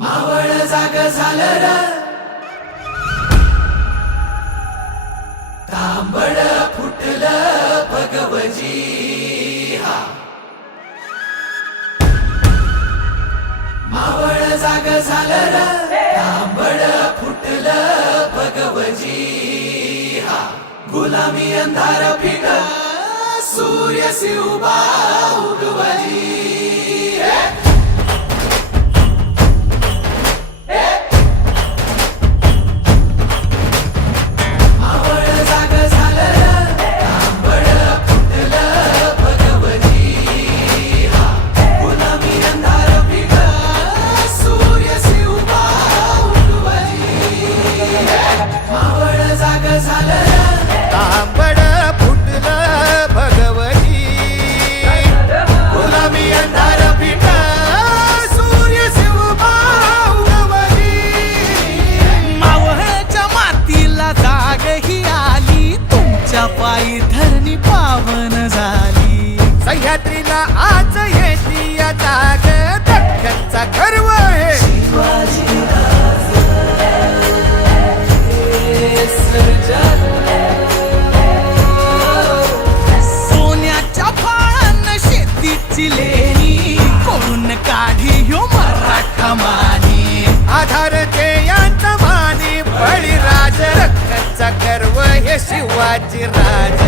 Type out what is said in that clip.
मावळ जाग झालं र. तांबड फुटलं भगवजी मावळ जाग झालं र. तांबड फुटलं भगवजी हा गुलामी अंधार फिट सूर्य शिवबा तांबड फुटलं भगवती. गुलाबी अंधार पिठ सूर्य शिवबावली मावळच्या मातीला जाग ही आली तुमच्या पायी धरणी पावन शेतीची लेणी कोण काढी ह्यो मराठा मानी? आधार यांचा मानी बळीराज रक्ताचा गर्व हे शिवाजी राज.